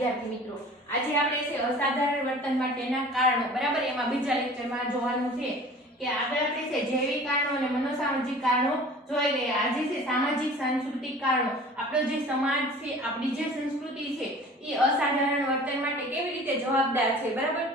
વિદ્યાર્થી મિત્રો, આજે આપણે છે અસાધારણ વર્તન માટેના કારણો બરાબર એમાં બીજા લેક્ચરમાં જોવાનું છે કે આગળ આપણે છે જૈવિક કારણો અને મનોસામાજિક કારણો જોઈ ગયા. આજે છે સામાજિક સાંસ્કૃતિક કારણો. આપણો જે સમાજ છે, આપણી જે સંસ્કૃતિ છે એ અસાધારણ વર્તન માટે કેવી રીતે જવાબદાર છે બરાબર.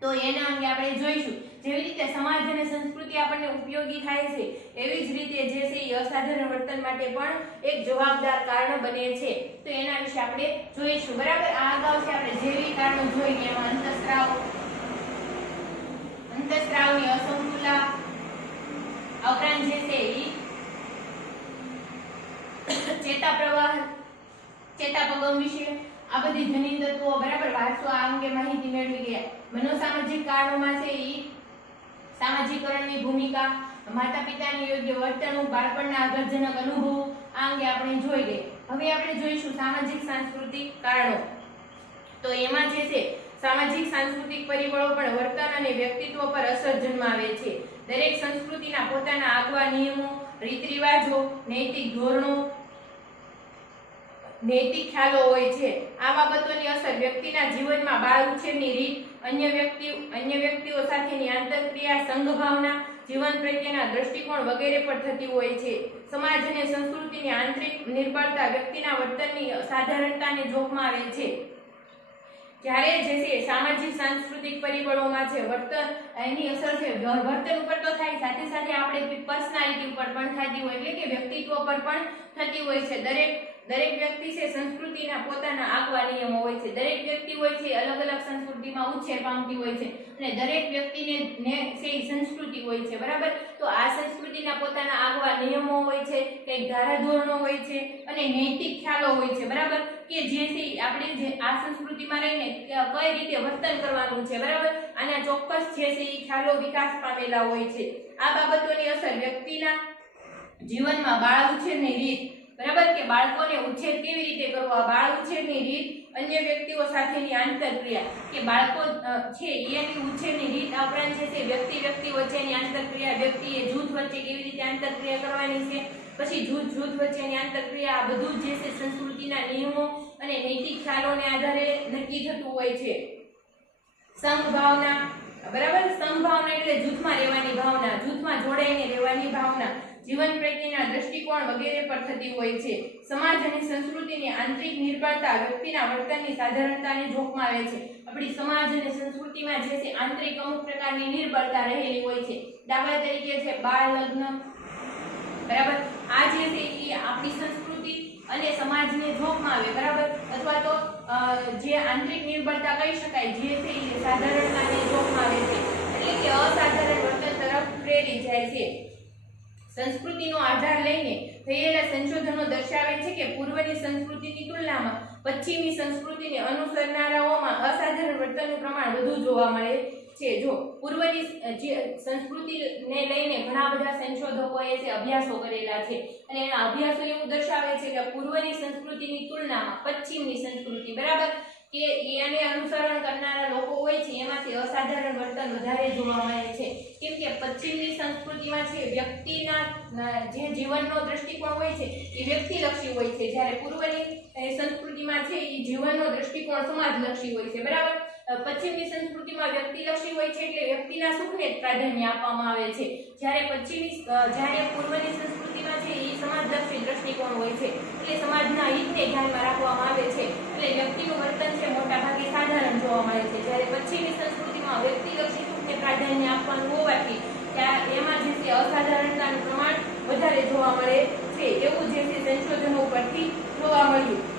તો એના અંગે આપણે જોઈશું. જેવી રીતે સમાજ અને સંસ્કૃતિ આપણને ઉપયોગી થાય છે એવી જ રીતે જે છે એ અસાધારણ વર્તન માટે પણ એક જવાબદાર કારણ બને છે. તો એના વિશે આપણે જોઈશું બરાબર. આ અગાઉ છે આપણે જૈવિક કારણો જોઈ ગયા. એમાં અંતઃસ્રાવની અસમતુલા, ઉપરાંત જે છે એ ચેતાપગમ વિશે આ બધી જનીન તત્વો બરાબર વારસો આ અંગે માહિતી મેળવી ગયા. મનોસામાજિક કારણોમાં છે એ સામાજિકરણની ભૂમિકા, માતા પિતાની યોગ્ય વર્તણૂક, બાળપણના આઘાતજનક અનુભવો આ અંગે આપણે જોઈ ગયા. હવે આપણે જોઈશું સામાજિક સાંસ્કૃતિક કારણો. તો એમાં જે છે સામાજિક સાંસ્કૃતિક પરિબળો પણ વર્તન અને વ્યક્તિત્વ પર અસર જન્માવે છે. દરેક સંસ્કૃતિના પોતાના આગવા નિયમો, રીત રિવાજો, નૈતિક ધોરણો, નૈતિક ખ્યાલો હોય છે. આ બાબતોની અસર વ્યક્તિના જીવનમાં બાળ ઉછેરની રીત, અન્ય વ્યક્તિઓ સાથેની આંતરક્રિયા, સંઘભાવના, જીવન પ્રત્યેના દ્રષ્ટિકોણ વગેરે પર થતી હોય છે. સમાજ અને સંસ્કૃતિની આંતરિક નિર્બળતા વ્યક્તિના વર્તનની સાધારણતાને જોખમાં આવે છે. જ્યારે જે છે સામાજિક સાંસ્કૃતિક પરિબળોમાં છે વર્તન, એની અસર છે વર્તન ઉપર તો થાય, સાથે સાથે આપણે પર્સનાલિટી ઉપર પણ થતી હોય, એટલે કે વ્યક્તિત્વ પર પણ થતી હોય છે. દરેક વ્યક્તિ છે સંસ્કૃતિના પોતાના આગવા નિયમો હોય છે. દરેક વ્યક્તિ હોય છે અલગ અલગ સંસ્કૃતિમાં ઉછેર પામતી હોય છે અને દરેક વ્યક્તિને છે સંસ્કૃતિ હોય છે બરાબર. તો આ સંસ્કૃતિના પોતાના આગવા નિયમો હોય છે, કંઈક ધારાધોરણો હોય છે અને નૈતિક ખ્યાલો હોય છે બરાબર, કે જે છે આપણે જે આ સંસ્કૃતિમાં રહીને કઈ રીતે વર્તન કરવાનું છે બરાબર. આના ચોક્કસ જે છે એ ખ્યાલો વિકાસ પામેલા હોય છે. આ બાબતોની અસર વ્યક્તિના જીવનમાં બાળ ઉછેરની રીત બરાબર, કે બાળકોને ઉછેર કેવી રીતે કરવો, આ બાળ ઉછેરની રીત, અન્ય વ્યક્તિઓ સાથેની આંતરક્રિયા, કે બાળકો છે એની ઉછેરની રીત, આ ઉપરાંત જે છે વ્યક્તિ વચ્ચેની આંતરક્રિયા, વ્યક્તિએ જૂથ વચ્ચે કેવી રીતે આંતરક્રિયા કરવાની છે, પછી જૂથ વચ્ચેની આંતરક્રિયા, આ બધું જે છે સંસ્કૃતિના નિયમો અને નૈતિક ખ્યાલોને આધારે નક્કી થતું હોય છે. સંઘભાવના બરાબર, સંઘભાવના એટલે જૂથમાં રહેવાની ભાવના, જૂથમાં જોડાઈને રહેવાની ભાવના, જીવન પ્રત્યેના દ્રષ્ટિકોણ વગેરે પર થતી હોય છે. સમાજ અને સંસ્કૃતિની આંતરિક નિર્બળતા વ્યક્તિના વર્તનની સાધારણતાને જોખમાવે છે. આપણી સમાજ અને સંસ્કૃતિમાં જે છે આંતરિક અમુક પ્રકારની નિર્બળતા રહેલી હોય છે. દાખલા તરીકે છે બાળ લગ્ન બરાબર. આ જે છે એ આપણી સંસ્કૃતિ અને સમાજને જોખમાવે બરાબર, અથવા તો જે આંતરિક નિર્બળતા કહી શકાય, જે છે એ સાધારણતાને જોખમાવે છે, એટલે કે અસાધારણ વર્તન તરફ પ્રેરી જાય છે. સંસ્કૃતિનો આધાર લઈને થયેલા સંશોધનો દર્શાવે છે કે પૂર્વની સંસ્કૃતિની તુલનામાં પશ્ચિમી સંસ્કૃતિને અનુસરનારાઓમાં અસાધારણ વર્તનનું પ્રમાણ વધુ જોવા મળે છે. જો પૂર્વની જે સંસ્કૃતિને લઈને ઘણા બધા સંશોધકોએ છે અભ્યાસો કરેલા છે અને એના અભ્યાસો એવું દર્શાવે છે કે પૂર્વની સંસ્કૃતિની તુલનામાં પશ્ચિમની સંસ્કૃતિ બરાબર, કે એને અનુસરણ કરનારા લોકો હોય છે એમાંથી અસાધારણ વર્તન વધારે જોવા મળે છે. કેમ કે પશ્ચિમની સંસ્કૃતિમાં છે વ્યક્તિના જે જીવનનો દ્રષ્ટિકોણ હોય છે એ વ્યક્તિલક્ષી હોય છે, જ્યારે પૂર્વની સંસ્કૃતિમાં છે એ જીવનનો દ્રષ્ટિકોણ સમાજલક્ષી હોય છે બરાબર. પશ્ચિમની સંસ્કૃતિમાં વ્યક્તિલક્ષી હોય છે એટલે વ્યક્તિના સુખને જ પ્રાધાન્ય આપવામાં આવે છે, જ્યારે પૂર્વની સંસ્કૃતિમાં છે એ સમાજલક્ષી દ્રષ્ટિકોણ હોય છે એટલે સમાજના હિતને ધ્યાનમાં રાખવામાં આવે છે, એટલે વ્યક્તિનું વર્તન છે મોટા ભાગે સાધારણ જોવા મળે છે. જ્યારે પશ્ચિમી સંસ્કૃતિમાં વ્યક્તિલક્ષી સુખને પ્રાધાન્ય આપવાનું હોવાથી એમાં જે છે અસાધારણતાનું પ્રમાણ વધારે જોવા મળે છે, એવું જે છે સંશોધનો ઉપરથી જોવા મળ્યું.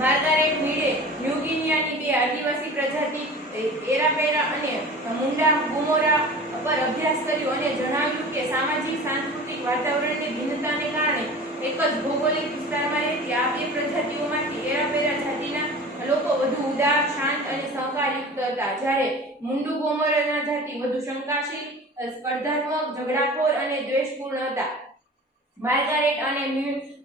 માર્ગારેટ મીડે ન્યૂગિનિયાની બે આદિવાસી પ્રજાતિ એરાપેરા અને મુંડા ગુમોરા પર અભ્યાસ કર્યો અને જણાવ્યું કે સામાજિક સાંસ્કૃતિક વાતાવરણની ભિન્નતાને કારણે એક જ ભૌગોલિક વિસ્તારમાં રહેતી આ બે પ્રજાતિઓમાંથી એરાપેરા જાતિના લોકો વધુ ઉદાર, શાંત અને સહકારયુક્ત હતા, જ્યારે મુંડુ ગોમોરાના જાતિ વધુ શંકાશીલ, સ્પર્ધાત્મક, ઝઘડાખોર અને દ્વેષપૂર્ણ હતા. માર્ગારેટ અને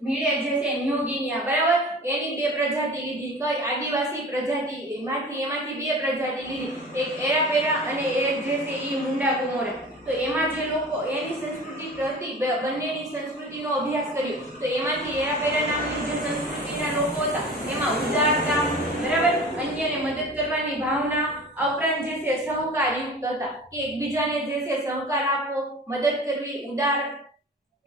મીડે જે છે ન્યૂ ગિનિયા બરાબર, એની બે પ્રજાતિ લીધી. કઈ આદિવાસી પ્રજાતિ એમાંથી બે પ્રજાતિ લીધી, એક એરાપેરા અને એક જે છે એ મુંડા ગુમોરા. તો એમાં જે લોકો એની સંસ્કૃતિ પ્રતિ બંનેની સંસ્કૃતિનો અભ્યાસ કર્યો તો એમાંથી એરાપેરા નામની જે સંસ્કૃતિના લોકો હતા એમાં ઉદારતા બરાબર, અન્યને મદદ કરવાની ભાવના, આ ઉપરાંત જે છે સહકારયુક્ત હતા કે એકબીજાને જે છે સહકાર આપવો, મદદ કરવી, ઉદાર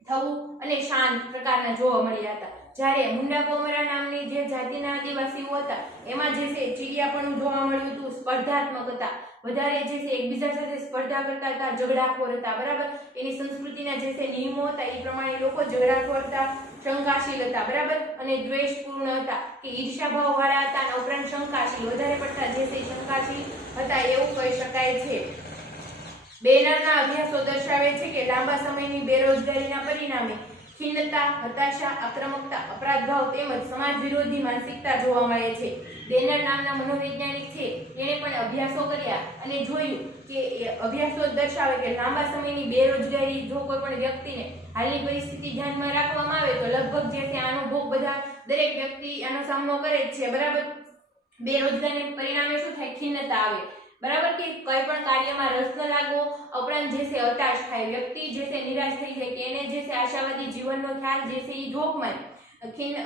થવું અને શાંત પ્રકારના જોવા મળ્યા હતા. જ્યારે મુંડા કોમરા નામની જે જાતિના આદિવાસીઓ હતા એમાં જે છે ચીડિયાપણું જોવા મળ્યું હતું, સ્પર્ધાત્મક હતા, વધારે જે છે એકબીજા સાથે સ્પર્ધા કરતા હતા, ઝઘડાખોર હતા. બરાબર, એની સંસ્કૃતિના જે છે નિયમો હતા એ પ્રમાણે લોકો ઝઘડાખોર હતા, શંકાશીલ હતા. બરાબર, અને દ્વેષપૂર્ણ હતા કે ઈર્ષ્યાભાવ વાળા હતા અને ઉપરાંત શંકાશીલ, વધારે પડતા જે છે શંકાશીલ હતા એવું કહી શકાય છે. બેનરના અભ્યાસો દર્શાવે છે કે લાંબા સમયની બેરોજગારીના પરિણામે ખિન્નતા, હતાશા, આક્રમકતા, અપરાધભાવ તેમજ સમાજ વિરોધી માનસિકતા જોવા મળે છે. બેનર નામના મનોવૈજ્ઞાનિક છે તેણે પણ અભ્યાસો કર્યા અને જોયું કે અભ્યાસો દર્શાવે કે લાંબા સમયની બેરોજગારી જો કોઈ પણ વ્યક્તિને હાલની પરિસ્થિતિ ધ્યાનમાં રાખવામાં આવે તો લગભગ જે છે આનો ભોગ બધા દરેક વ્યક્તિ આનો સામનો કરે જ છે. બરાબર, બેરોજગારીને પરિણામે શું થાય? ખિન્નતા આવે. બરાબર, કે કોઈ પણ કાર્યમાં રસ ન લાગવો, ઉપરાંત જે છે હતાશ થાય, વ્યક્તિ જે છે નિરાશ થઈ જાય કે એને જે છે આશાવાદી જીવનનો ખ્યાલ જે છે એ જોખમાય,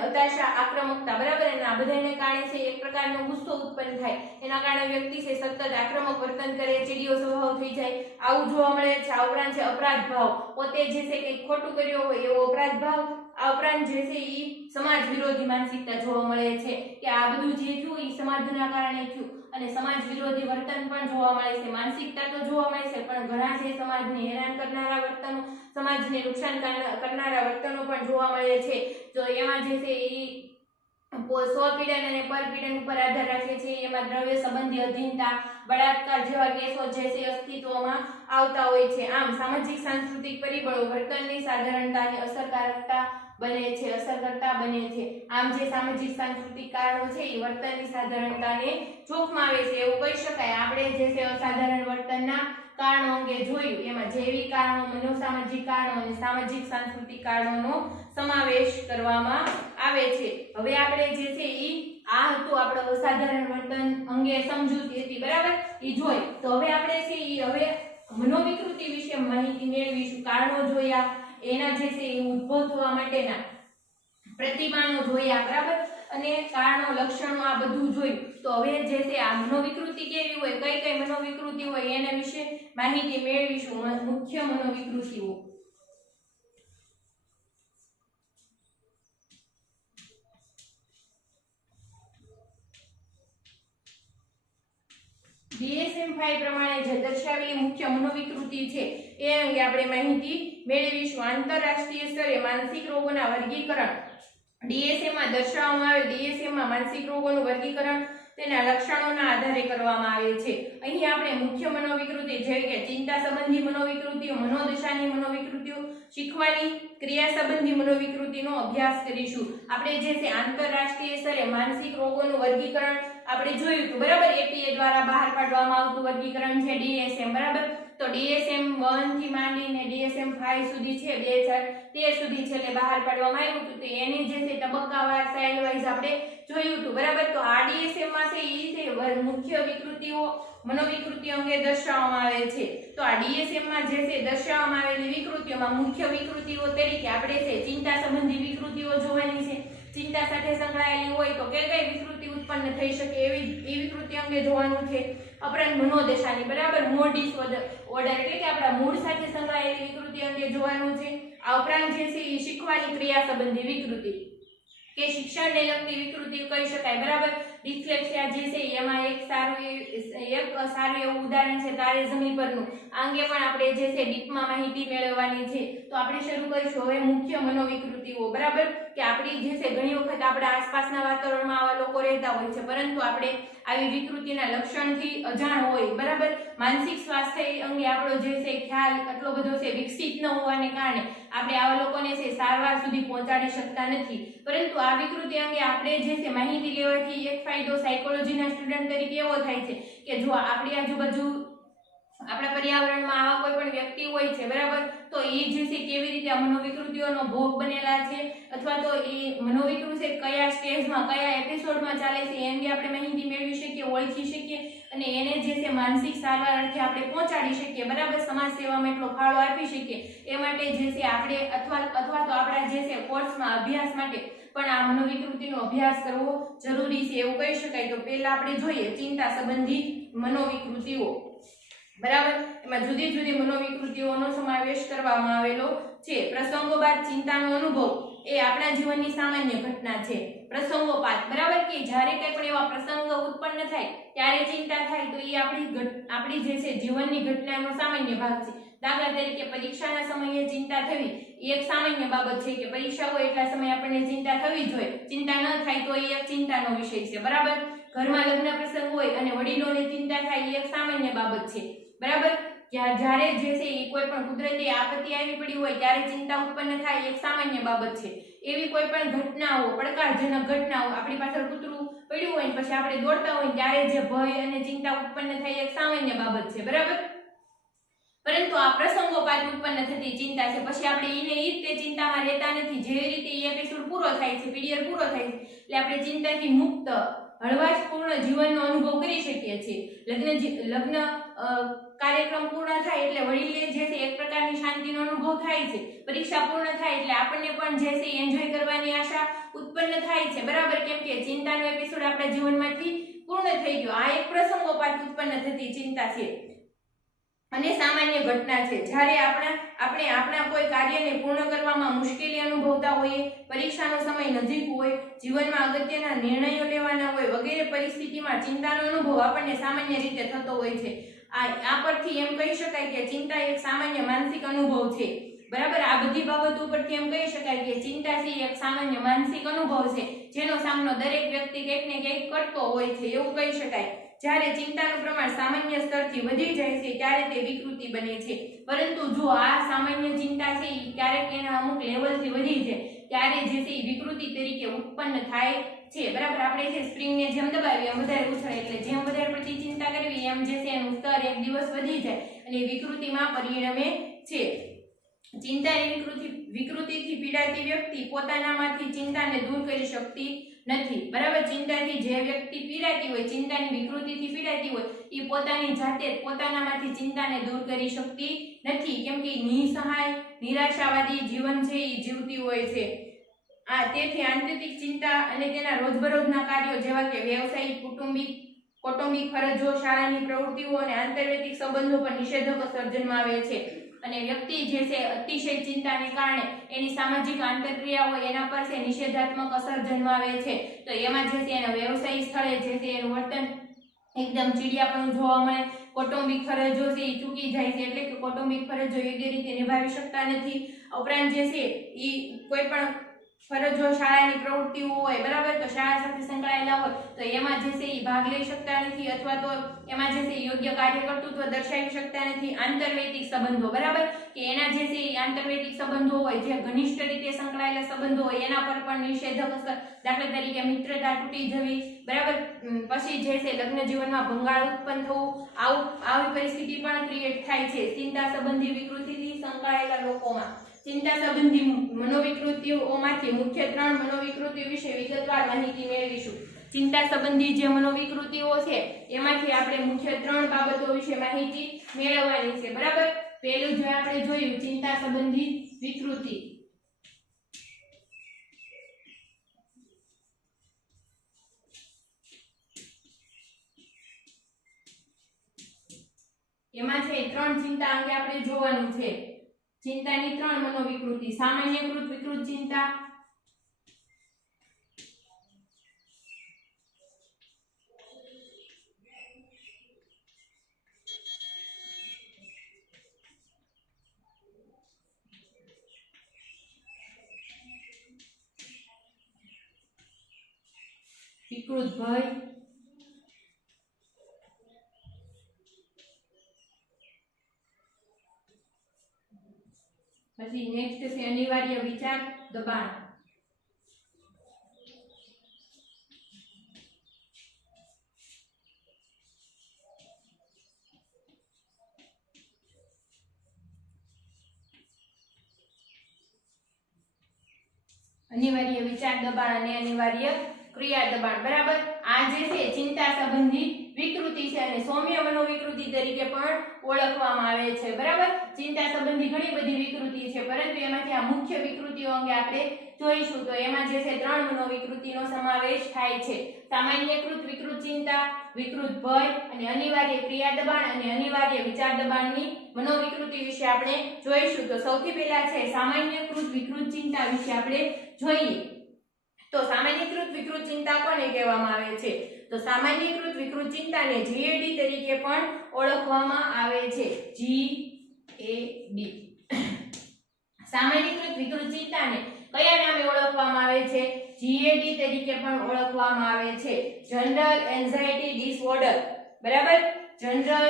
હતાશા, આક્રમકતા. બરાબર, અને આ બધાને કારણે છે એક પ્રકારનો ગુસ્સો ઉત્પન્ન થાય, એના કારણે વ્યક્તિ છે સતત આક્રમક વર્તન કરે, ચીડિયો સ્વભાવ થઈ જાય, આવું જોવા મળે છે. આ ઉપરાંત છે અપરાધ ભાવ, પોતે જે છે કંઈક ખોટું કર્યું હોય એવો અપરાધ ભાવ. આ ઉપરાંત જે છે એ સમાજ વિરોધી માનસિકતા જોવા મળે છે કે આ બધું જે થયું એ સમાજના કારણે થયું અને સમાજ વિરોધી વર્તન પણ જોવા મળે છે. માનસિકતા તો જોવા મળે છે પણ ઘણા જે સમાજને હેરાન કરનારા વર્તનો, સમાજને નુકસાન કરનારા વર્તનો પણ જોવા મળે છે. તો એમાં જે છે એ સ્વપીડન અને પરપીડન ઉપર આધાર રાખે છે. એમાં દ્રવ્ય સંબંધી અધીનતા, બળાત્કાર જેવા કેસો જે છે અસ્તિત્વમાં આવતા હોય છે. આમ સામાજિક સાંસ્કૃતિક પરિબળો વર્તનની સાધારણતાની અસરકારકતા બને છે, અસરકર્તા બને છે. આમ જે સામાજિક સાંસ્કૃતિક કારણો છે એ વર્તનની સાધારણતાને જોખમાવે છે એવું કહી શકાય. આપણે જે છે અસાધારણ વર્તનના કારણો અંગે જોયું, એમાં જૈવિક કારણો, મનોસામાજિક કારણો અને સામાજિક સાંસ્કૃતિક કારણોનો સમાવેશ કરવામાં આવે છે. હવે આપણે જે છે આ હતું આપણો અસાધારણ વર્તન અંગે સમજૂતી હતી. બરાબર, એ જોઈ તો હવે આપણે છે હવે મનોવિકૃતિ વિશે માહિતી મેળવીશું. કારણો જોયા, એના જે છે એ ઉદ્ભવ થવા માટેના પ્રતિમાનો જોયા. બરાબર, અને કારણો, લક્ષણો આ બધું જોયું. તો હવે જે છે આ મનોવિકૃતિ કેવી હોય, કઈ કઈ મનોવિકૃતિ હોય એના વિશે માહિતી મેળવીશું. મુખ્ય મનોવિકૃતિઓ. DSM-5 પ્રમાણે જે દર્શાવેલી મુખ્ય મનોવિકૃતિ છે એ અંગે આપણે માહિતી મેળવીશું. આંતરરાષ્ટ્રીય સ્તરે માનસિક રોગોના વર્ગીકરણ DSM માં દર્શાવવામાં આવે. DSM માં માનસિક રોગોનું વર્ગીકરણ તેના લક્ષણોના આધારે કરવામાં આવે છે. અહીં આપણે મુખ્ય મનોવિકૃતિ જેવી કે ચિંતા સંબંધી મનોવિકૃતિઓ, મનોદશાની મનોવિકૃતિઓ, શીખવાની ક્રિયા સંબંધી મનોવિકૃતિનો અભ્યાસ કરીશું. આપણે જે છે આંતરરાષ્ટ્રીય સ્તરે માનસિક રોગોનું વર્ગીકરણ આપણે જોયું હતું. બરાબર, APA દ્વારા બહાર પાડવામાં આવતું વર્ગીકરણ છે DSM. બરાબર, તો DSM-1 થી માંડીને DSM-5 સુધી છે 2013 સુધી છે એટલે બહાર પાડવામાં આવ્યું હતું. તો એની જે છે તબક્કાવાર સ્ટાઇલ વાઇઝ આપણે જોયું હતું. બરાબર, તો આ DSM માં છે ઈ છે મુખ્ય વિકૃતિઓ, મનોવિકૃતિઓ અંગે દર્શાવવામાં આવે છે. તો આ DSM માં જે છે દર્શાવવામાં આવેલી વિકૃતિઓમાં મુખ્ય વિકૃતિઓ તરીકે આપણે છે ચિંતા સંબંધી વિકૃતિઓ જોવાની છે. ચિંતા સાથે સંકળાયેલી હોય તો કઈ કઈ વિકૃતિ ઉત્પન્ન થઈ શકે એવી વિકૃતિ અંગે જોવાનું છે. ઉપરાંત મનોદશાની, બરાબર, મૂડ ડિસઓર્ડર એટલે કે આપણા મૂડ સાથે સંકળાયેલી વિકૃતિ અંગે જોવાનું છે. આ ઉપરાંત જે છે એ શીખવાની ક્રિયા સંબંધી વિકૃતિ કે શિક્ષણને લગતી વિકૃતિ કહી શકાય. બરાબર, ડિસ્લેક્સિયા જે છે એમાં એક સારું એવું ઉદાહરણ છે તારે જમીન પરનું. આ અંગે પણ આપણે જે છે ડીપમાં માહિતી મેળવવાની છે. તો આપણે શરૂ કરીશું હવે મુખ્ય મનોવિકૃતિઓ. બરાબર, કે આપણી જે છે ઘણી વખત આપણા આસપાસના વાતાવરણમાં આવા લોકો રહેતા હોય છે પરંતુ આપણે આવી વિકૃતિના લક્ષણથી અજાણ હોય. બરાબર, માનસિક સ્વાસ્થ્ય અંગે આપણો જે છે ખ્યાલ એટલો બધો છે વિકસિત ન હોવાને કારણે આપણે આવા લોકોને છે સારવાર સુધી પહોંચાડી શકતા નથી. પરંતુ આ વિકૃતિ અંગે આપણે જે છે માહિતી લેવાથી એક ફાયદો સાયકોલોજીના સ્ટુડન્ટ તરીકે એવો થાય છે કે જો આપણી આજુબાજુ આપણા પર્યાવરણમાં આવા કોઈ પણ વ્યક્તિ હોય છે. બરાબર, તો એ જે છે કેવી રીતે આ મનોવિકૃતિઓનો ભોગ બનેલા છે અથવા તો એ મનોવિકૃતિ કયા સ્ટેજમાં, કયા એપિસોડમાં ચાલે છે એ અંગે આપણે માહિતી મેળવી શકીએ, ઓળખી શકીએ અને એને જે છે માનસિક સારવાર અર્થે આપણે પહોંચાડી શકીએ. બરાબર, સમાજ સેવામાં એટલો ફાળો આપી શકીએ એ માટે જે છે આપણે અથવા તો આપણા જે છે કોર્સમાં અભ્યાસ માટે પણ આ મનોવિકૃતિનો અભ્યાસ કરવો જરૂરી છે એવું કહી શકાય. તો પહેલા આપણે જોઈએ ચિંતા સંબંધી મનોવિકૃતિઓ. બરાબર, એમાં જુદી જુદી મનોવિકૃતિઓનો સમાવેશ કરવામાં આવેલો છે. પ્રસંગોપાત ચિંતાનો અનુભવ એ આપણા જીવનની સામાન્ય ઘટના છે. પ્રસંગોપાત, બરાબર, કે જ્યારે કંઈ પણ એવા પ્રસંગ ઉત્પન્ન થાય ત્યારે ચિંતા થાય તો એ આપણી જે છે જીવનની ઘટનાનો સામાન્ય ભાગ છે. દાખલા તરીકે પરીક્ષાના સમયે ચિંતા થવી એ એક સામાન્ય બાબત છે કે પરીક્ષા હોય એટલા સમયે આપણને ચિંતા થવી જોઈએ. ચિંતા ન થાય તો એ એક ચિંતાનો વિષય છે. બરાબર, ઘરમાં લગ્ન પ્રસંગ હોય અને વડીલોને ચિંતા થાય એ એક સામાન્ય બાબત છે. બરાબર, જ્યારે જે છે એ કોઈ પણ કુદરતી આપત્તિ આવી પડી હોય ત્યારે ચિંતા ઉત્પન્ન થાય એક સામાન્ય બાબત છે. એવી કોઈ પણ ઘટનાઓ, પડકારજનક ઘટનાઓ, આપણી પાછળ કૂતરું પડ્યું હોય પછી આપણે દોડતા હોય ત્યારે જે ભય અને ચિંતા ઉત્પન્ન થાય એક સામાન્ય બાબત છે. બરાબર, પરંતુ આ પ્રસંગોપાત ઉત્પન્ન થતી ચિંતા છે પછી આપણે ઈને રીતે ચિંતામાં રહેતા નથી. જે રીતે એ એપિસોડ પૂરો થાય છે, પીરિયડ પૂરો થાય છે એટલે આપણે ચિંતાથી મુક્ત હળવાશપૂર્ણ જીવનનો અનુભવ કરી શકીએ છીએ. લગ્ન કાર્યક્રમ પૂર્ણ થાય એટલે વડીલે જે છે એક પ્રકારની શાંતિનો અનુભવ થાય છે. પરીક્ષા પૂર્ણ થાય એટલે આપણને પણ જે છે એન્જોય કરવાની આશા ઉત્પન્ન થાય છે. બરાબર, કેમ કે ચિંતાનો એપિસોડ આપણા જીવનમાંથી પૂર્ણ થઈ ગયો. આ એક પ્રસંગોપાત ઉત્પન્ન થતી ચિંતા છે અને સામાન્ય ઘટના છે. જ્યારે આપણે આપણા કોઈ કાર્યને પૂર્ણ કરવામાં મુશ્કેલી અનુભવતા હોઈએ, પરીક્ષાનો સમય નજીક હોય, જીવનમાં અગત્યના નિર્ણયો લેવાના હોય વગેરે પરિસ્થિતિમાં ચિંતાનો અનુભવ આપણને સામાન્ય રીતે થતો હોય છે. આ પરથી એમ કહી શકાય કે ચિંતા એક સામાન્ય માનસિક અનુભવ છે. બરાબર, આ બધી બાબતો ઉપરથી એમ કહી શકાય કે ચિંતા છે એક સામાન્ય માનસિક અનુભવ છે જેનો સામનો દરેક વ્યક્તિ કંઈક ને કંઈક કરતો હોય છે એવું કહી શકાય. જ્યારે ચિંતાનું પ્રમાણ સામાન્ય સ્તરથી વધી જાય છે ત્યારે તે વિકૃતિ બને છે. પરંતુ જો આ સામાન્ય ચિંતા છે એ ક્યારેક એના અમુક લેવલથી વધી જાય ત્યારે જે છે એ વિકૃતિ તરીકે ઉત્પન્ન થાય છે. બરાબર, આપણે છે સ્પ્રિંગને જેમ દબાવીએ એમ વધારે ઉછળે એટલે જેમ વધારે પડતી ચિંતા કરવી એમ જે છે એનું સ્તર એક દિવસ વધી જાય અને વિકૃતિમાં પરિણમે છે. ચિંતાની વિકૃતિથી પીડાતી વ્યક્તિ પોતાનામાંથી ચિંતાને દૂર કરી શકતી નથી. બરાબર, ચિંતાથી જે વ્યક્તિ પીડાતી હોય, ચિંતાની વિકૃતિથી પીડાતી હોય એ પોતાની જાતે પોતાનામાંથી ચિંતાને દૂર કરી શકતી નથી. કેમ કે નિસહાય, નિરાશાવાદી જીવન છે એ જીવતી હોય છે. તેથી આંતરિક ચિંતા અને તેના રોજબરોજના કાર્યો જેવા કે વ્યવસાયિક, કૌટુંબિક ફરજો, શાળાની પ્રવૃત્તિઓ અને આંતરવૈયક્તિક સંબંધો પર નિષેધક અસર જન્માવે છે. અને વ્યક્તિ જે છે અતિશય ચિંતાને કારણે એની સામાજિક આંતરક્રિયાઓ એના પર છે નિષેધાત્મક અસર જન્માવે છે. તો એમાં જે છે એના વ્યવસાયિક સ્થળે જે છે એનું વર્તન એકદમ ચીડિયાપણું જોવા મળે. કૌટુંબિક ફરજો છે એ ચૂકી જાય છે એટલે કે કૌટુંબિક ફરજો યોગ્ય રીતે નિભાવી શકતા નથી. ઉપરાંત જે છે એ કોઈ પણ ફરજો, શાળાની પ્રવૃત્તિઓ હોય, બરાબર, તો શાળા સાથે સંકળાયેલા હોય તો એમાં જે છે એ ભાગ લઈ શકતા નથી અથવા તો એમાં જે છે યોગ્ય કાર્યકર્તૃત્વ દર્શાવી શકતા નથી. આંતરવૈયક્તિક સંબંધો, બરાબર, કે એના જે છે એ આંતરવૈયક્તિક સંબંધો હોય જે ઘનિષ્ઠ રીતે સંકળાયેલા સંબંધો હોય એના પર પણ નિષેધક અસર, દાખલા તરીકે મિત્રતા તૂટી જવી, બરાબર, પછી જે છે લગ્ન જીવનમાં ભંગાણ ઉત્પન્ન થવું, આવી પરિસ્થિતિ પણ ક્રિએટ થાય છે ચિંતા સંબંધી વિકૃતિથી સંકળાયેલા લોકોમાં. ચિંતા સંબંધી મનોવિકૃતિઓમાંથી મુખ્ય 3 મનોવિકૃતિઓ વિશે વિગતવાર માહિતી મેળવીશું. ચિંતા સંબંધી જે મનોવિકૃતિઓ છે એમાંથી આપણે મુખ્ય 3 બાબતો વિશે માહિતી મેળવવાની છે. બરાબર, પહેલું જે આપણે જોયું ચિંતા સંબંધી વિકૃતિ. એમાં છે 3 ચિંતા અંગે આપણે જોવાનું છે. ચિંતાની 3 મનોવિકૃતિ: સામાન્યકૃત વિકૃત ચિંતા, વિકૃત ભય, પછી નેક્સ્ટ છે અનિવાર્ય વિચાર દબાણ. અનિવાર્ય વિચાર દબાણ અને અનિવાર્ય ક્રિયા દબાણ. બરાબર, આ જે છે ચિંતા સંબંધી વિકૃતિ છે અને સૌમ્ય મનોવિકૃતિ તરીકે પણ ઓળખવામાં આવે છે. બરાબર, ચિંતા સંબંધી ઘણી બધી વિકૃતિ છે પરંતુ એમાંથી આ મુખ્ય વિકૃતિઓ અંગે આપણે જોઈશું તો એમાં જે છે 3 મનોવિકૃતિનો સમાવેશ થાય છે. સામાન્યકૃત વિકૃત ચિંતા, વિકૃત ભય અને અનિવાર્ય ક્રિયા દબાણ અને અનિવાર્ય વિચાર દબાણની મનોવિકૃતિ વિશે આપણે જોઈશું. તો સૌથી પહેલા છે સામાન્યકૃત વિકૃત ચિંતા વિશે આપણે જોઈએ. તો સામાન્યકૃત વિકૃત ચિંતા કોને કહેવામાં આવે છે? તો સામાન્યકૃત વિકૃત ચિંતાને GAD તરીકે પણ ઓળખવામાં આવે છે. GAD. સામાન્યકૃત વિકૃત ચિંતાને કયા નામે ઓળખવામાં આવે છે? GAD તરીકે પણ ઓળખવામાં આવે છે. General anxiety disorder. બરાબર? જનરલ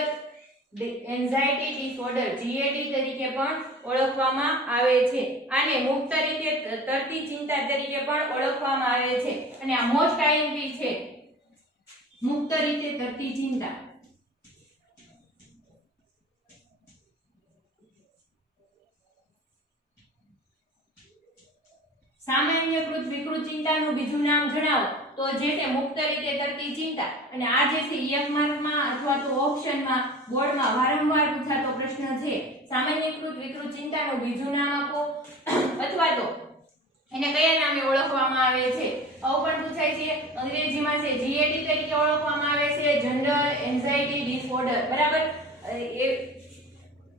એન્ઝાયટી ડિસઓર્ડર GAD તરીકે પણ ઓળખવામાં આવે છે. આને મુક્ત રીતે તરતી ચિંતા તરીકે પણ ઓળખવામાં આવે છે. અને આ મોસ્ટ આઈએમપી છે. મુક્ત રીતે તરતી ચિંતા. સામાન્યકૃત વિકૃત ચિંતાનું બીજું નામ જણાવો. તો જે તે મુક્ત રીતે તરતી ચિંતા. અને આ જે છે એક માર્કમાં અથવા તો ઓપ્શનમાં બોર્ડમાં વારંવાર પૂછાતો પ્રશ્ન છે. સામાન્યકૃત વિકૃત ચિંતાનું બીજું નામ આપો અથવા તો એને કયા નામે ઓળખવામાં આવે છે? આવું પણ પૂછાય છે. અંગ્રેજીમાં છે GAD તરીકે ઓળખવામાં આવે છે. General anxiety disorder. બરાબર? એ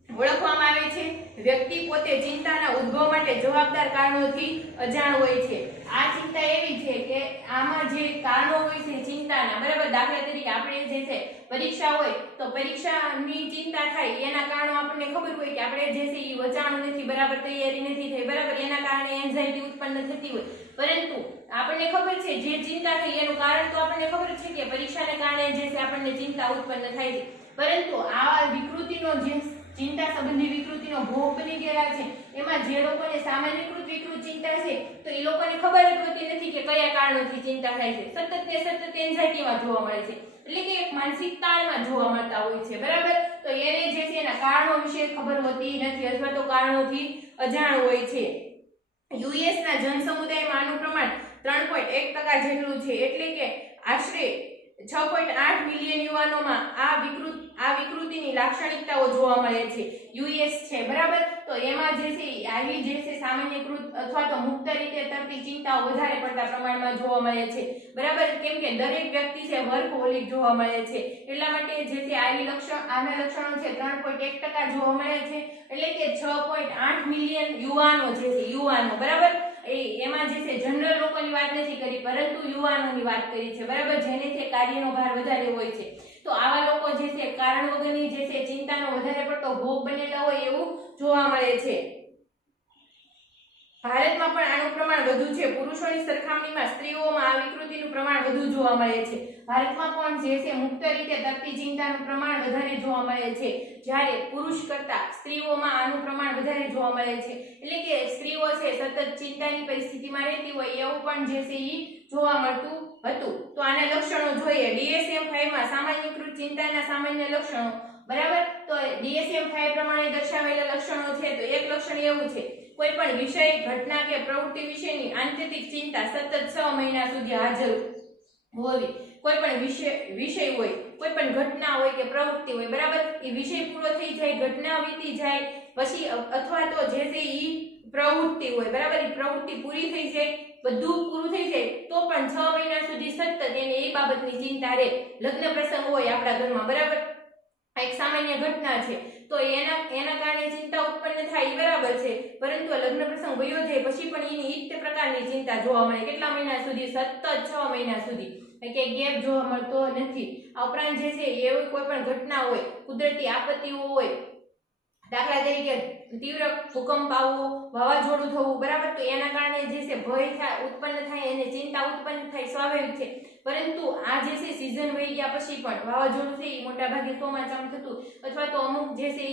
ઓળખવામાં આવે છે. વ્યક્તિ પોતે ચિંતાના ઉદ્ભવ માટે જવાબદાર કારણોથી અજાણ હોય છે. આ ચિંતા એવી છે કે આમાં જે કારણો હોય છે ચિંતાના, બરાબર, દાખલા તરીકે આપણે જે છે પરીક્ષા હોય તો પરીક્ષાની ચિંતા થાય, એના કારણો આપણને ખબર હોય કે આપણે જે છે એ વચાણું નથી, બરાબર તૈયારી નથી થઈ, બરાબર, એના કારણે એન્ઝાયટી ઉત્પન્ન થતી હોય. પરંતુ આપણને ખબર છે જે ચિંતા થઈ એનું કારણ તો આપણને ખબર છે કે પરીક્ષાને કારણે જે છે આપણને ચિંતા ઉત્પન્ન થાય છે. પરંતુ આ વિકૃતિનો જે ચિંતા સંબંધી વિકૃતિનો ભોગ બની ગયેલા છે એમાં જે લોકોને સામાન્યકૃત વિકૃત ચિંતા છે તો એ લોકોને ખબર જ હોતી નથી કે કયા કારણોથી ચિંતા થાય છે. સતત એન્ઝાયટીમાં જોવા મળે છે, એટલે કે એક માનસિક તાણમાં જોવા મળતા હોય છે. બરાબર? તો એને જે છે એના કારણો વિશે ખબર હોતી નથી અથવા તો કારણોથી અજાણ હોય છે. US ના જનસમુદાયમાં આનું પ્રમાણ 3.1% જેટલું છે, એટલે કે આશરે 6.8 મિલિયન યુવાનોમાં આ વિકૃતિની લાક્ષણિકતાઓ જોવા મળે છે. US છે. બરાબર? તો એમાં જે છે આવી જે છે સામાન્યકૃત અથવા તો મુક્ત રીતે તરતી ચિંતાઓ વધારે પડતા પ્રમાણમાં જોવા મળે છે. બરાબર? કેમ કે દરેક વ્યક્તિ છે વર્કહોલિક જોવા મળે છે. એટલા માટે જે છે આના લક્ષણો છે 3.1% જોવા મળે છે. એટલે કે 6.8 મિલિયન યુવાનો જે છે યુવાનો, બરાબર, એમાં જે છે જનરલ લોકોની વાત નથી કરી પરંતુ યુવાનોની વાત કરી છે. બરાબર? જેને તે કાર્યનો ભાર વધારે હોય છે. તો આવા લોકો જે છે કારણ વગરની જે છે ચિંતાનો વધારે પડતો ભોગ બનેલા હોય એવું જોવા મળે છે. ભારતમાં પણ આનું પ્રમાણ વધુ છે. પુરુષોની સરખામણીમાં સ્ત્રીઓમાં આ વિકૃતિનું પ્રમાણ વધુ જોવા મળે છે. ભારતમાં પણ જે છે મુક્ત રીતે તરતી ચિંતાનું પ્રમાણ વધારે જોવા મળે છે, જ્યારે પુરુષ કરતા સ્ત્રીઓમાં આનું પ્રમાણ વધારે જોવા મળે છે. એટલે કે સ્ત્રીઓ છે સતત ચિંતાની પરિસ્થિતિમાં રહેતી હોય એવું પણ જે છે એ જોવા મળતું હતું. તો આના લક્ષણો જોઈએ. DSM-5 માં સામાન્યકૃત ચિંતાના સામાન્ય લક્ષણો. બરાબર? તો DSM-5 પ્રમાણે દર્શાવેલા લક્ષણો છે. તો એક લક્ષણ એવું છે, કોઈ પણ વિષય, ઘટના કે પ્રવૃત્તિ વિશેની આંતરિક ચિંતા સતત 6 મહિના સુધી હાજર હોવી. કોઈ પણ વિષય હોય, કોઈ પણ ઘટના હોય કે પ્રવૃત્તિ હોય, બરાબર, એ વિષય પૂરો થઈ જાય, ઘટના વીતી જાય પછી અથવા તો જે છે એ પ્રવૃત્તિ હોય, બરાબર, એ પ્રવૃત્તિ પૂરી થઈ જાય, બધું પૂરું થઈ જાય તો પણ 6 મહિના સુધી સતત એને એ બાબતની ચિંતા રહે. લગ્ન પ્રસંગ હોય આપણા ઘરમાં, બરાબર, એક સામાન્ય ઘટના છે તો એના કારણે ચિંતા ઉત્પન્ન થાય, બરાબર છે, પરંતુ લગ્ન પ્રસંગ વયો જાય પછી પણ એની એક પ્રકારની ચિંતા જોવા મળે. કેટલા મહિના સુધી? સતત 6 મહિના સુધી. કે ગેપ જોવા મળતો નથી. આ ઉપરાંત જે છે એવી કોઈ પણ ઘટના હોય, કુદરતી આપત્તિઓ હોય, દાખલા તરીકે તીવ્ર ભૂકંપ આવવો, વાવાઝોડું થવું, બરાબર, તો એના કારણે જે છે ભય ઉત્પન્ન થાય અને ચિંતા ઉત્પન્ન થાય, સ્વાભાવિક છે. પરંતુ આ જે છે સીઝન વહી ગયા પછી પણ વાવાઝોડું છે એ મોટા ભાગે ચોમાસામાં થતું અથવા તો અમુક જે છે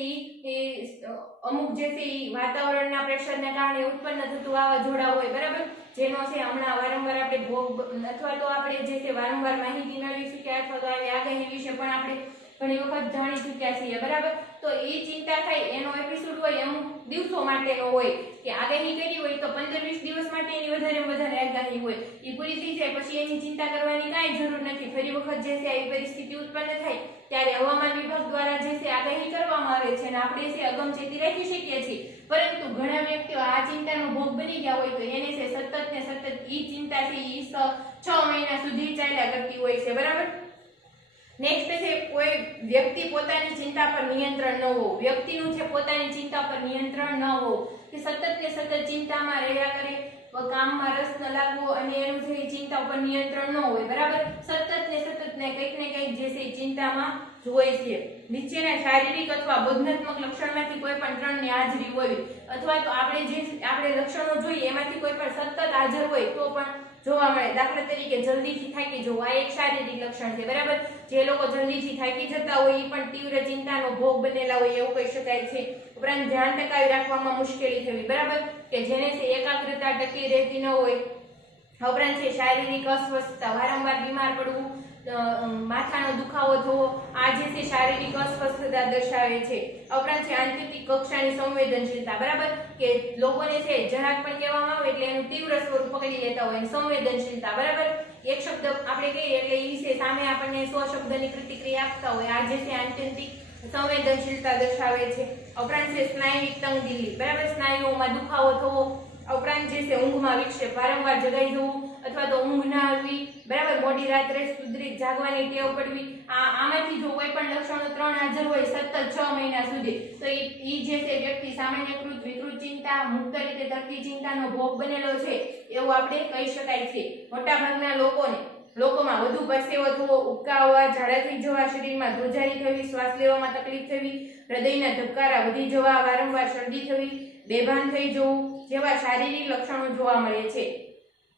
એ વાતાવરણના પ્રેશરને કારણે ઉત્પન્ન થતું વાવાઝોડા હોય, બરાબર, જેનો છે હમણાં વારંવાર આપણે ભોગ અથવા તો આપણે જે છે વારંવાર માહિતી મેળવી શકીએ અથવા તો આવી આગાહી વિશે પણ આપણે ઘણી વખત જાણી ચૂક્યા છીએ, બરાબર. તો એ ચિંતા થાય એનો એપિસોડ હોય અમુક દિવસો માટેનો હોય કે આગાહી કરી હોય તો 15-20 દિવસ માટેની વધારે આગાહી હોય, એ પૂરી થઈ જાય પછી એની ચિંતા કરવાની કાંઈ જરૂર નથી. ફરી વખત જે છે આવી પરિસ્થિતિ ઉત્પન્ન થાય ત્યારે હવામાન વિભાગ દ્વારા જે છે આગાહી કરવામાં આવે છે અને આપણે છે અગમચેતી રાખી શકીએ છીએ. પરંતુ ઘણા વ્યક્તિઓ આ ચિંતાનો ભોગ બની ગયા હોય તો એને છે સતત ને સતત ઈ ચિંતા છે ઈ 6 મહિના સુધી ચાલ્યા કરતી હોય છે, બરાબર. નેક્સ્ટ છે કોઈ વ્યક્તિ પોતાની ચિંતા પર નિયંત્રણ ન હોવું. વ્યક્તિનું છે પોતાની ચિંતા પર નિયંત્રણ ન હોવું કે સતત ને સતત ચિંતામાં રહ્યા કરે, કામમાં રસ ન લાગવો અને એનું જે ચિંતા ઉપર નિયંત્રણ ન હોય, બરાબર. સતત ને કંઈક જે છે ચિંતામાં હોય છે. નીચેના શારીરિક અથવા બોધાત્મક લક્ષણમાંથી કોઈ પણ ત્રણની હાજરી હોવી અથવા તો આપણે લક્ષણો જોઈએ એમાંથી કોઈ પણ સતત હાજર હોય તો પણ જોવા મળે. દાખલા તરીકે જલ્દીથી થાકી જવું, આ એક શારીરિક લક્ષણ છે, બરાબર. જે લોકો જલ્દીથી થાકી જતા હોય એ પણ તીવ્ર ચિંતાનો ભોગ બનેલા હોય એવું કહી શકાય છે. ઉપરાંત ધ્યાન ટકાવી રાખવામાં મુશ્કેલી થવી, બરાબર, કે જેને છે એકાગ્રતા ટકી રહેતી ન હોય. ઉપરાંત છે શારીરિક અસ્વસ્થતા, વારંવાર બીમાર પડવું, માથાનો દુખાવો થવો, આ જે છે શારીરિક અસ્વસ્થતા દર્શાવે છે. ઉપરાંત છે આંતરિક કક્ષાની સંવેદનશીલતા, બરાબર, કે લોકોને છે જરાક પણ કહેવામાં આવે એટલે એનું તીવ્ર સ્વરૂપ પકડી લેતા હોય. સંવેદનશીલતા, બરાબર, એક શબ્દ આપણે કહીએ એટલે ઈ છે સામે આપણને 100 શબ્દની પ્રતિક્રિયા આપતા હોય. આ જે છે આંતરિક સંવેદનશીલતા દર્શાવે છે. ઉપરાંત છે સ્નાયુવિક તંગદિલી, બરાબર, સ્નાયુઓમાં દુખાવો થવો. ઉપરાંત જે છે ઊંઘમાં વિક્ષેપ, વારંવાર જગાઈ જવું અથવા તો ઊંઘ ના આવવી, બરાબર, મોડી રાત્રે સુધરી જાગવાની ટેવ પડવી. આમાંથી જો કોઈ પણ લક્ષણો 3 હાજર હોય સતત 6 મહિના સુધી તો ઈ જે છે વ્યક્તિ સામાન્યકૃત વિકૃત ચિંતા, મુક્ત રીતે તરતી ચિંતાનો ભોગ બનેલો છે એવું આપણે કહી શકાય છે. મોટાભાગના લોકોમાં વધુ પરસેવો થવો, ઉબકા આવવા, ઝાડા થઈ જવા, શરીરમાં ધ્રુજારી થવી, શ્વાસ લેવામાં તકલીફ થવી, હૃદયના ધબકારા વધી જવા, વારંવાર શરદી થવી, બેભાન થઈ જવું જેવા શારીરિક લક્ષણો જોવા મળે છે.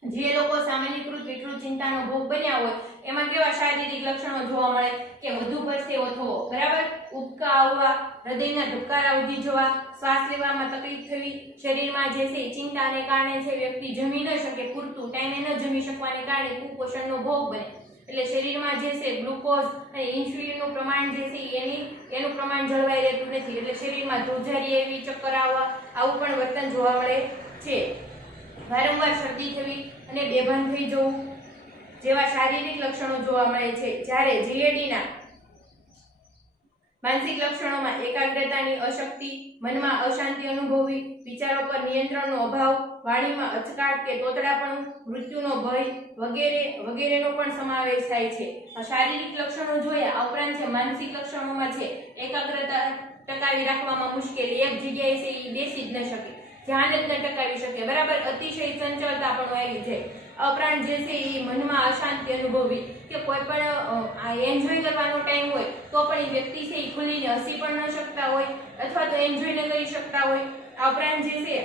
જે લોકો સામાન્યકૃત વિકૃત ચિંતાનો ભોગ બન્યા હોય એમાં કેવા શારીરિક લક્ષણો જોવા મળે કે વધુ પરસેવો થવો, બરાબર, ઉબકા આવવા, હૃદયના ધબકારા વધી જવા, શ્વાસ લેવામાં તકલીફ થવી, શરીરમાં જે છે ચિંતાને કારણે છે વ્યક્તિ જમી ન શકે, પૂરતું ટાઈમે ન જમી શકવાને કારણે કુપોષણનો ભોગ બને. એટલે શરીરમાં જે છે ગ્લુકોઝ અને ઇન્સ્યુલિનનું પ્રમાણ જે છે એનું પ્રમાણ જળવાઈ રહેતું નથી. એટલે શરીરમાં ધ્રુજારી એવી, ચક્કર આવવા, આવું પણ વર્તન જોવા મળે છે. વારંવાર શરદી થવી અને બેભાન થઈ જવું જેવા શારીરિક લક્ષણો જોવા મળે છે. જ્યારે જીએડીના માનસિક લક્ષણોમાં એકાગ્રતાની અશક્તિ, મનમાં અશાંતિ અનુભવવી, વિચારો પર નિયંત્રણનો અભાવ, વાણીમાં અચકાટ કે તોતડાપણું, મૃત્યુનો ભય વગેરેનો પણ સમાવેશ થાય છે. શારીરિક લક્ષણો જોયા, આ ઉપરાંત છે માનસિક લક્ષણોમાં છે એકાગ્રતા ટકાવી રાખવામાં મુશ્કેલી, એક જગ્યાએ છે એ બેસી જ ન શકે, ધ્યાન જ ન ટકાવી શકે, બરાબર, અતિશય ચંચળતા પણ આવી જાય. ઉપરાંત જે છે એ મનમાં અશાંતિ અનુભવવી કે કોઈ પણ એન્જોય કરવાનો ટાઈમ હોય તો પણ એ વ્યક્તિ છે એ ખુલીને હસી પણ ન શકતા હોય અથવા તો એન્જોય ન કરી શકતા હોય. આ ઉપરાંત જે છે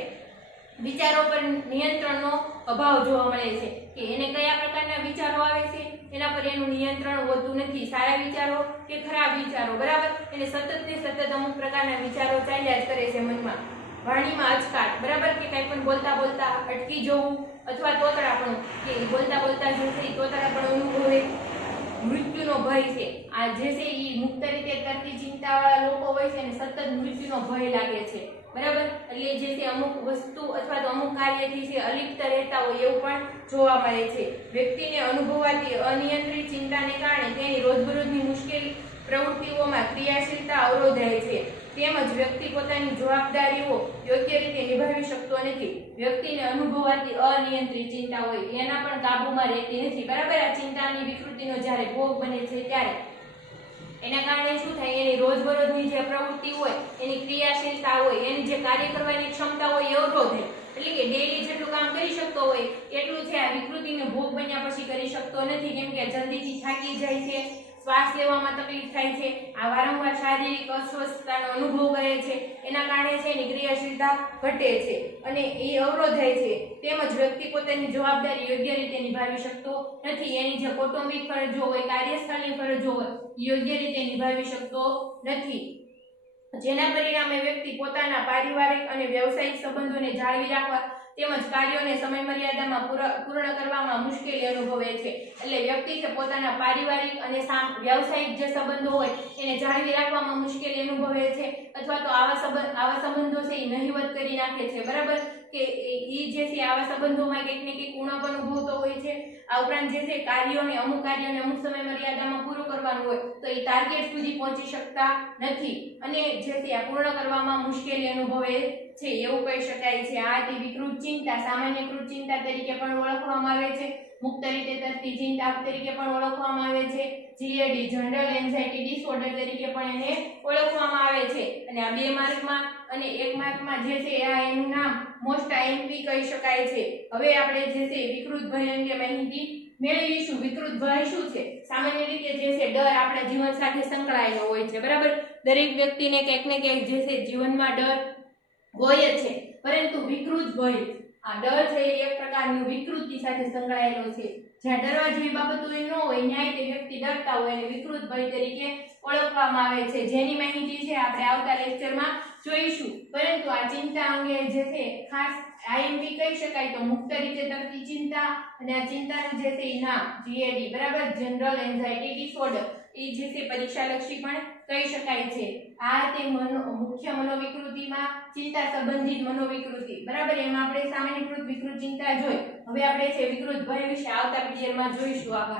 વિચારો પર નિયંત્રણનો અભાવ જોવા મળે છે કે એને કયા પ્રકારના વિચારો આવે છે એના પર એનું નિયંત્રણ હોતું નથી. સારા વિચારો કે ખરાબ વિચારો, બરાબર, એને સતત ને સતત અમુક પ્રકારના વિચારો ચાલ્યા જ કરે છે મનમાં. વાણીમાં અચકાટ, બરાબર, કે કંઈ પણ બોલતા અટકી જવું અથવા તોતડાપણું, કે બોલતા જે છે તોતડાપણું અનુભવે. મૃત્યુનો ભય છે, આ જે છે એ મુક્ત રીતે કરતી ચિંતાવાળા લોકો હોય છે ને સતત મૃત્યુનો ભય લાગે છે, બરાબર. એટલે જે છે અમુક વસ્તુ અથવા તો અમુક કાર્યથી છે અલિપ્ત રહેતા હોય એવું પણ જોવા મળે છે. વ્યક્તિને અનુભવાતી અનિયંત્રિત ચિંતાને કારણે તેની રોજબરોજની મુશ્કેલ પ્રવૃત્તિઓમાં ક્રિયાશીલતા અવરોધાય છે. તેમજ વ્યક્તિ પોતાની જવાબદારીઓ યોગ્ય રીતે નિભાવી શકતો નથી. વ્યક્તિને અનુભવાતી અનિયંત્રિત ચિંતા હોય એના પણ કાબુમાં રહેતી નથી, બરાબર. આ ચિંતાની વિકૃતિનો જ્યારે ભોગ બને છે ત્યારે એના કારણે શું થાય, એની રોજબરોજની જે પ્રવૃત્તિ હોય, એની ક્રિયાશીલતા હોય, એની જે કાર્ય કરવાની ક્ષમતા હોય એ અવરોધે. એટલે કે ડેઈલી જેટલું કામ કરી શકતો હોય એટલું છે આ વિકૃતિનો ભોગ બન્યા પછી કરી શકતો નથી, કેમ કે જલ્દીથી થાકી જાય છે, શ્વાસ લેવામાં તકલીફ થાય છે, આ વારંવાર શારીરિક અસ્વસ્થતાનો અનુભવ કરે છે, એના કારણે છે એની ક્રિયાશીલતા ઘટે છે અને એ અવરોધાય છે. તેમજ વ્યક્તિ પોતાની જવાબદારી યોગ્ય રીતે નિભાવી શકતો નથી. એની જે કૌટુંબિક ફરજો હોય, કાર્યસ્થળની ફરજો હોય યોગ્ય રીતે નિભાવી શકતો નથી, જેના પરિણામે વ્યક્તિ પોતાના પારિવારિક અને વ્યવસાયિક સંબંધોને જાળવી રાખવા તેમજ કાર્યોને સમય મર્યાદામાં પૂર્ણ કરવામાં મુશ્કેલી અનુભવે છે. એટલે વ્યક્તિ છે પોતાના પારિવારિક અને વ્યાવસાયિક જે સંબંધો હોય એને જાળવી રાખવામાં મુશ્કેલી અનુભવે છે, અથવા તો આવા સંબંધો છે એ નહિવત કરી નાખે છે. બરાબર કે ઈ જે છે આવા સંબંધોમાં કંઈક ને કંઈક ઉણપ અનુભવતો હોય છે. આ ઉપરાંત જે છે કાર્યોને અમુક સમય મર્યાદામાં પૂરું કરવાનું હોય તો એ ટાર્ગેટ સુધી પહોંચી શકતા નથી અને જે છે આ પૂર્ણ કરવામાં મુશ્કેલી અનુભવે છે એવું કહી શકાય છે. આ તે વિકૃત ચિંતા સામાન્યકૃત ચિંતા તરીકે પણ ઓળખવામાં આવે છે. મુક્ત રીતે તરતી ચિંતા તરીકે પણ ઓળખવામાં આવે છે. જીએડી જનરલ એન્ઝાઇટી ડિસઓર્ડર તરીકે પણ એને ઓળખવામાં આવે છે. અને આ 2 માર્કમાં અને 1 માર્કમાં જે છે આ એનું નામ મોસ્ટ આઈએમપી કહી શકાય છે. હવે આપણે જે છે વિકૃત ભય અંગે માહિતી મેળવીશું. વિકૃત ભય શું છે? સામાન્ય રીતે જે છે ડર આપણા જીવન સાથે સંકળાયેલો હોય છે. બરાબર, દરેક વ્યક્તિને કંઈક ને કંઈક જે છે જીવનમાં ડર હોય જ છે, પરંતુ વિકૃત ભય આ ડર છે એ એક પ્રકારનું વિકૃતિ સાથે સંકળાયેલો છે. જ્યાં ડરવા જેવી બાબતો ન હોય ન્યાય તે વ્યક્તિ ડરતા હોય અને વિકૃત ભય તરીકે ઓળખવામાં આવે છે, જેની માહિતી છે આપણે આવતા લેક્ચરમાં જોઈશું. પરંતુ આ ચિંતા અંગે જે છે ખાસ આઈએમપી કહી શકાય તો મુક્ત રીતે તરતી ચિંતા, અને આ ચિંતાનું જે છે એ નામ જીએડી બરાબર જનરલ એન્ઝાઇટી ડિસઓર્ડર એ જે છે પરીક્ષાલક્ષી પણ કહી શકાય છે. આ તે મુખ્ય મનોવિકૃતિમાં ચિંતા સંબંધિત મનોવિકૃતિ બરાબર, એમાં આપણે સામાન્યકૃત વિકૃત ચિંતા જોઈ. હવે આપણે છે વિકૃત ભય વિશે આવતા પીરિયડમાં જોઈશું. આભાર.